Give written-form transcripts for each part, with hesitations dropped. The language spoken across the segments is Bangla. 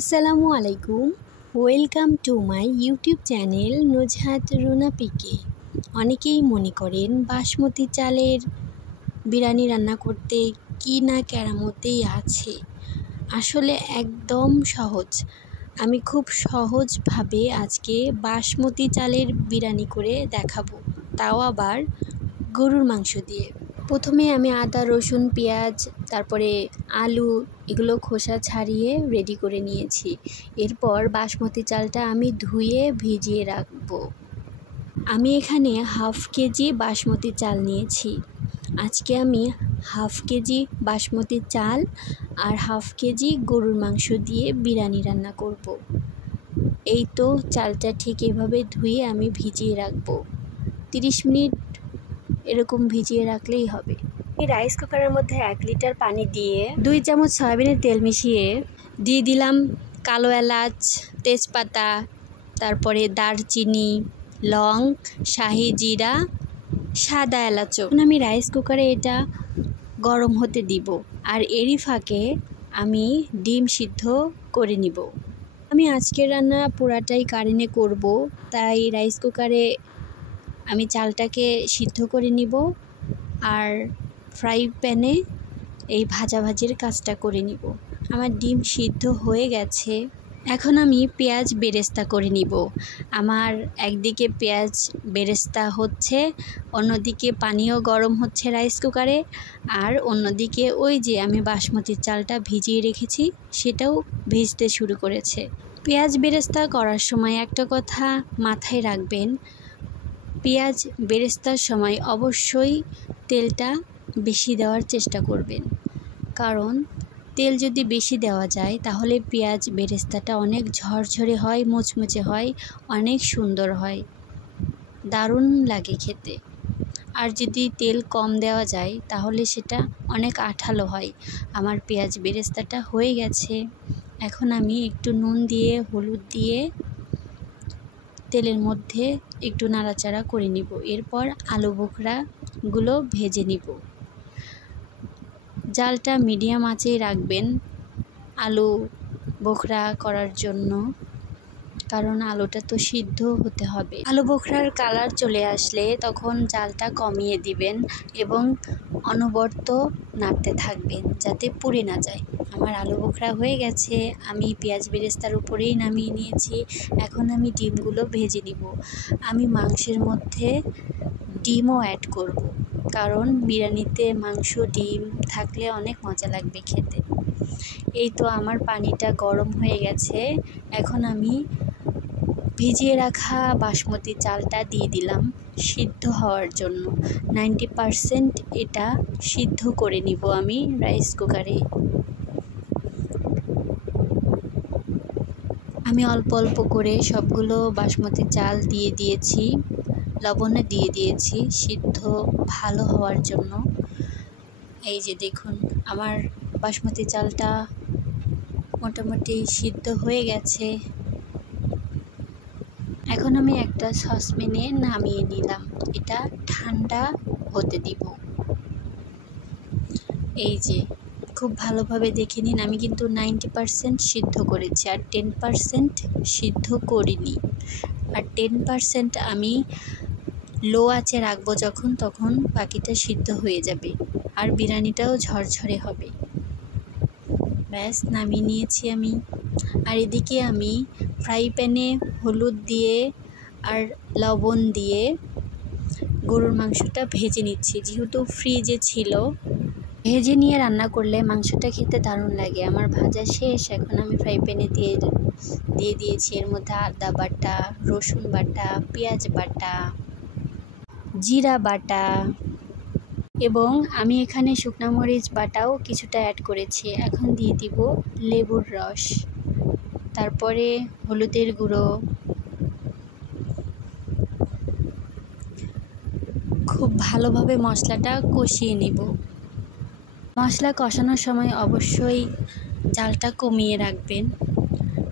আসসালামু আলাইকুম, welcome to my YouTube channel Nuzhat Runa PK. অনেকেই মনে করেন বাসমতি চালের বিরিয়ানি রান্না করতে কি না কেরামতেই আছে। আসলে একদম সহজ। আমি খুব সহজভাবে আজকে বাসমতি চালের বিরিয়ানি করে দেখাবো, তাও আবার গরুর মাংস দিয়ে। প্রথমে আমি আদা, রসুন, পেঁয়াজ, তারপরে আলু এগুলো খোসা ছাড়িয়ে রেডি করে নিয়েছি। এরপর বাসমতি চালটা আমি ধুয়ে ভিজিয়ে রাখবো। আমি এখানে হাফ কেজি বাসমতি চাল নিয়েছি। আজকে আমি হাফ কেজি বাসমতি চাল আর হাফ কেজি গরুর মাংস দিয়ে বিরিয়ানি রান্না করব। এই তো চালটা ঠিক এভাবে ধুয়ে আমি ভিজিয়ে রাখবো। 30 মিনিট এরকম ভিজিয়ে রাখলেই হবে। এই রাইস কুকারের মধ্যে 1 লিটার পানি দিয়ে 2 চামচ সয়াবিনের তেল মিশিয়ে দিয়ে দিলাম কালো এলাচ, তেজপাতা, তারপরে দারচিনি, লং, শাহি জিরা, সাদা এলাচও। আমি রাইস কুকারে এটা গরম হতে দিব, আর এরই ফাঁকে আমি ডিম সিদ্ধ করে নিব। আমি আজকের রান্না পুরাটাই কারেন্টে করব, তাই রাইস কুকারে আমি চালটাকে সিদ্ধ করে নিব আর ফ্রাই প্যানে এই ভাজাভাজির কাজটা করে নিব। আমার ডিম সিদ্ধ হয়ে গেছে। এখন আমি পেঁয়াজ বেরেস্তা করে নিব। আমার একদিকে পেঁয়াজ বেরেস্তা হচ্ছে, অন্যদিকে পানিও গরম হচ্ছে রাইস কুকারে, আর অন্যদিকে ওই যে আমি বাসমতি চালটা ভিজিয়ে রেখেছি সেটাও ভিজতে শুরু করেছে। পেঁয়াজ বেরেস্তা করার সময় একটা কথা মাথায় রাখবেন, পেঁয়াজ বেরেস্তার সময় অবশ্যই তেলটা বেশি দেওয়ার চেষ্টা করবেন, কারণ তেল যদি বেশি দেওয়া যায় তাহলে পেঁয়াজ বেরেস্তাটা অনেক ঝরঝরে হয়, মুচমুচে হয়, অনেক সুন্দর হয়, দারুণ লাগে খেতে। আর যদি তেল কম দেওয়া যায় তাহলে সেটা অনেক আঠালো হয়। আমার পেঁয়াজ বেরেস্তাটা হয়ে গেছে। এখন আমি একটু নুন দিয়ে, হলুদ দিয়ে তেলের মধ্যে একটু নাড়াচাড়া করে নিব। এরপর আলু বোখরাগুলো ভেজে নিব। জালটা মিডিয়াম আঁচেই রাখবেন আলু বোখরা করার জন্য, কারণ আলুটা তো সিদ্ধ হতে হবে। আলু বোখরার কালার চলে আসলে তখন জালটা কমিয়ে দিবেন এবং অনবরত নাড়তে থাকবেন যাতে পুড়ে না যায়। আমার আলু বোখরা হয়ে গেছে, আমি পেঁয়াজ বেরেস্তার উপরেই নামিয়ে নিয়েছি। এখন আমি ডিমগুলো ভেজে নিব। আমি মাংসের মধ্যে ডিমও অ্যাড করব, কারণ বিরিয়ানিতে মাংস ডিম থাকলে অনেক মজা লাগবে খেতে। এই তো আমার পানিটা গরম হয়ে গেছে। এখন আমি ভিজিয়ে রাখা বাসমতি চালটা দিয়ে দিলাম সিদ্ধ হওয়ার জন্য। 90% এটা সিদ্ধ করে নিব আমি রাইস কুকারে। আমি অল্প অল্প করে সবগুলো বাসমতি চাল দিয়ে দিয়েছি, লবণে দিয়ে দিয়েছি সিদ্ধ ভালো হওয়ার জন্য। এই যে দেখুন আমার বাসমতি চালটা মোটামুটি সিদ্ধ হয়ে গেছে। এখন আমি একটা সসপ্যানে নামিয়ে নিলাম, এটা ঠান্ডা হতে দিব। এই যে খুব ভালোভাবে দেখে নিন, আমি কিন্তু 90% সিদ্ধ করেছি আর 10% সিদ্ধ করিনি। আর 10% আমি লো আঁচে রাখবো যখন, তখন বাকিটা সিদ্ধ হয়ে যাবে আর বিরিয়ানিটাও ঝরঝরে হবে। ব্যাস নামিয়ে নিয়েছি আমি। আর এদিকে আমি ফ্রাই প্যানে হলুদ দিয়ে আর লবণ দিয়ে গরুর মাংসটা ভেজে নিচ্ছি। যেহেতু ফ্রিজে ছিল, ভেজে নিয়ে রান্না করলে মাংসটা খেতে দারুণ লাগে। আমার ভাজা শেষ। এখন আমি ফ্রাই প্যানে দিয়ে দিয়েছি এর মধ্যে আদা বাটা, রসুন বাটা, পেঁয়াজ বাটা, জিরা বাটা এবং আমি এখানে শুকনো মরিচ বাটাও কিছুটা অ্যাড করেছি। এখন দিয়ে দিব লেবুর রস, তারপরে হলুদের গুঁড়ো। খুব ভালোভাবে মশলাটা কষিয়ে নিব। মশলা কষানোর সময় অবশ্যই জালটা কমিয়ে রাখবেন।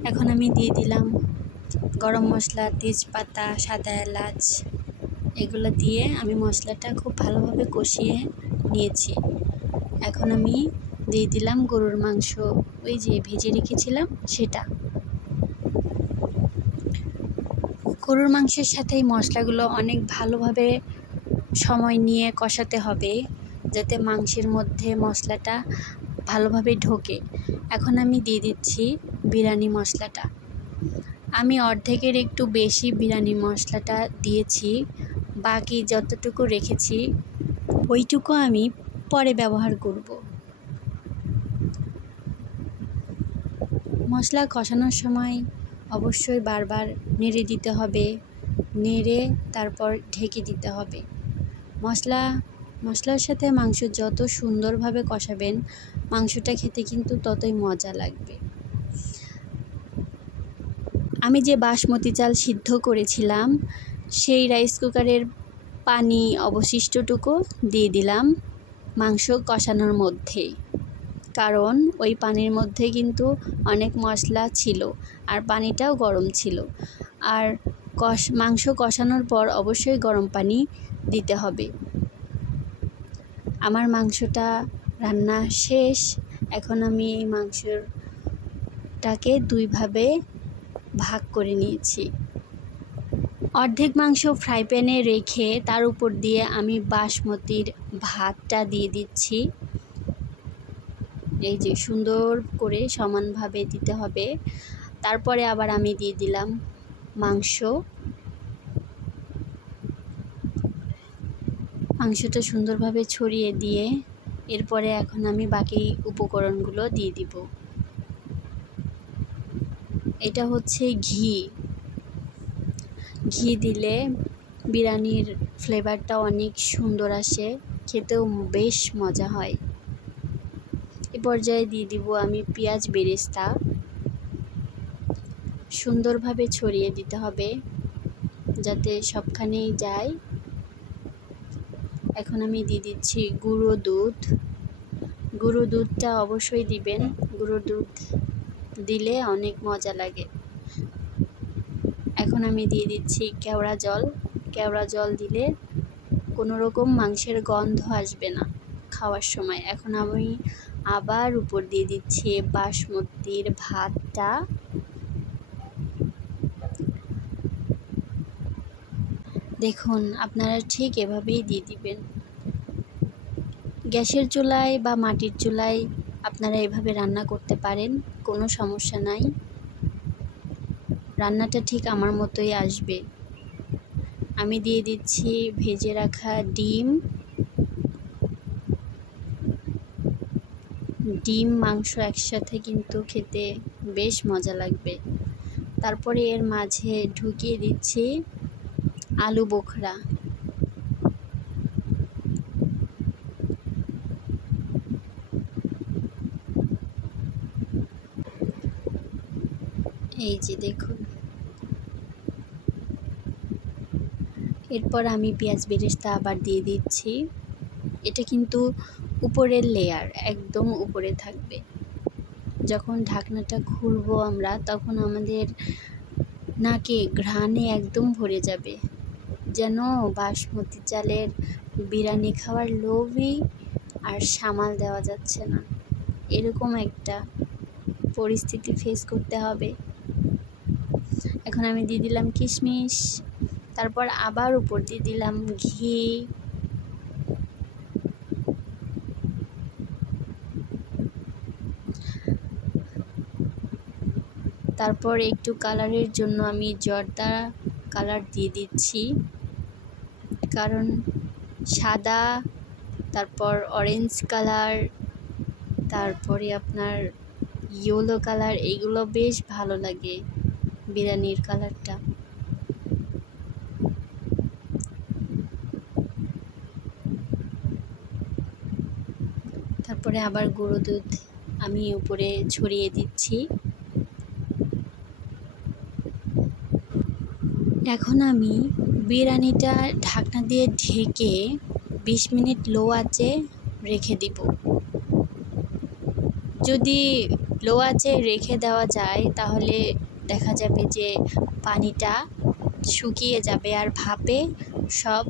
এখন আমি দিয়ে দিলাম গরম মশলা, তেজপাতা, সাদা এলাচ, এগুলো দিয়ে আমি মশলাটা খুব ভালোভাবে কষিয়ে নিয়েছি। এখন আমি দিয়ে দিলাম গরুর মাংস, ওই যে ভেজে রেখেছিলাম সেটা। গরুর মাংসের সাথে এই মশলাগুলো অনেক ভালোভাবে সময় নিয়ে কষাতে হবে, যাতে মাংসের মধ্যে মশলাটা ভালোভাবে ঢোকে। এখন আমি দিয়ে দিচ্ছি বিরিয়ানি মশলাটা। আমি অর্ধেকের একটু বেশি বিরিয়ানি মশলাটা দিয়েছি, বাকি যতটুকু রেখেছি ওইটুকু আমি পরে ব্যবহার করব। মশলা কষানোর সময় অবশ্যই বারবার নেড়ে দিতে হবে, নেড়ে তারপর ঢেকে দিতে হবে। মশলার সাথে মাংস যত সুন্দরভাবে কষাবেন, মাংসটা খেতে কিন্তু ততই মজা লাগবে। আমি যে বাসমতি চাল সিদ্ধ করেছিলাম, সেই রাইস কুকারের পানি অবশিষ্টটুকু দিয়ে দিলাম মাংস কষানোর মধ্যেই, কারণ ওই পানির মধ্যে কিন্তু অনেক মশলা ছিল আর পানিটাও গরম ছিল। আর মাংস কষানোর পর অবশ্যই গরম পানি দিতে হবে। আমার মাংসটা রান্না শেষ। এখন আমি এই মাংসটাকে দুইভাবে ভাগ করে নিয়েছি। অর্ধেক মাংস ফ্রাই প্যানে রেখে তার উপর দিয়ে আমি বাসমতির ভাতটা দিয়ে দিচ্ছি। এই যে সুন্দর করে সমানভাবে দিতে হবে। তারপরে আবার আমি দিয়ে দিলাম মাংসটা সুন্দরভাবে ছড়িয়ে দিয়ে এরপরে এখন আমি বাকি উপকরণগুলো দিয়ে দিব। এটা হচ্ছে ঘি দিলে বিরিয়ানির ফ্লেভারটা অনেক সুন্দর আসে, খেতেও বেশ মজা হয়। এ পর্যায়ে দিয়ে দিব আমি পেঁয়াজ বেরেস্তা, সুন্দরভাবে ছড়িয়ে দিতে হবে যাতে সবখানেই যায়। এখন আমি দিয়ে দিচ্ছি গুঁড়ো দুধটা অবশ্যই দিবেন, গুঁড়ো দুধ দিলে অনেক মজা লাগে। এখন আমি দিয়ে দিচ্ছি কেওড়া জল দিলে কোনো রকম মাংসের গন্ধ আসবে না খাওয়ার সময়। এখন আমি আবার উপর দিয়ে দিচ্ছি বাসমতির ভাতটা। দেখুন, আপনারা ঠিক এভাবেই দিয়ে দিবেন। গ্যাসের চুলায় বা মাটির চুলায় আপনারা এভাবে রান্না করতে পারেন, কোনো সমস্যা নাই। রান্নাটা ঠিক আমার মতোই আসবে। আমি দিয়ে দিচ্ছি ভেজে রাখা ডিম মাংস একসাথে কিন্তু খেতে বেশ মজা লাগবে। তারপরে এর মাঝে ঢুকিয়ে দিচ্ছি আলু বোখরা। এই যে দেখুন, এরপর আমি পেঁয়াজ বেরেস্তা আবার দিয়ে দিচ্ছি। এটা কিন্তু উপরের লেয়ার, একদম উপরে থাকবে। যখন ঢাকনাটা খুলবো আমরা, তখন আমাদের নাকে ঘ্রাণে একদম ভরে যাবে, যেন বাসমতি চালের বিরিয়ানি খাওয়ার লোভই আর সামাল দেওয়া যাচ্ছে না, এরকম একটা পরিস্থিতি ফেস করতে হবে। এখন আমি দিয়ে দিলাম কিশমিশ, তারপর আবার উপর দিয়ে দিলাম ঘি। তারপর একটু কালারের জন্য আমি জর্দা কালার দিয়ে দিচ্ছি, কারণ সাদা, তারপর অরেঞ্জ কালার, তারপরে আপনার ইয়েলো কালার, এইগুলো বেশ ভালো লাগে বিরিয়ানির কালারটা। তারপরে আবার গুঁড়ো দুধ আমি উপরে ছড়িয়ে দিচ্ছি। এখন আমি বিরিয়ানিটা ঢাকনা দিয়ে ঢেকে 20 মিনিট লো আঁচে রেখে দিব। যদি লো আঁচে রেখে দেওয়া যায় তাহলে দেখা যাবে যে পানিটা শুকিয়ে যাবে আর ভাপে সব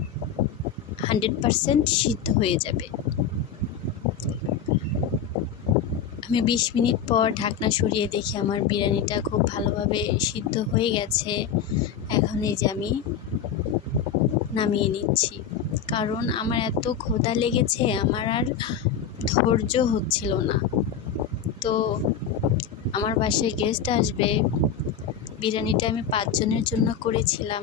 100% সিদ্ধ হয়ে যাবে। আমি 20 মিনিট পর ঢাকনা সরিয়ে দেখি আমার বিরিয়ানিটা খুব ভালোভাবে সিদ্ধ হয়ে গেছে। এখন এই যে আমি নামিয়ে নিচ্ছি, কারণ আমার এত ক্ষুধা লেগেছে, আমার আর ধৈর্য হচ্ছিল না। তো আমার বাসায় গেস্ট আসবে, বিরিয়ানিটা আমি 5 জনের জন্য করেছিলাম।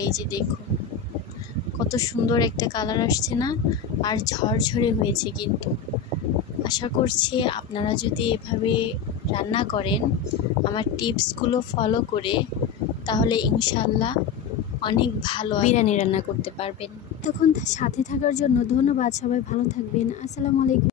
এই যে দেখুন কত সুন্দর একটা কালার আসছে না, আর ঝরঝরে হয়েছে। কিন্তু আশা করছি আপনারা যদি এভাবে রান্না করেন, আমার টিপসগুলো ফলো করে, তাহলে ইনশাল্লাহ অনেক ভালো বিরিয়ানি রান্না করতে পারবেন। তখন সাথে থাকার জন্য ধন্যবাদ। সবাই ভালো থাকবেন। আসসালামু আলাইকুম।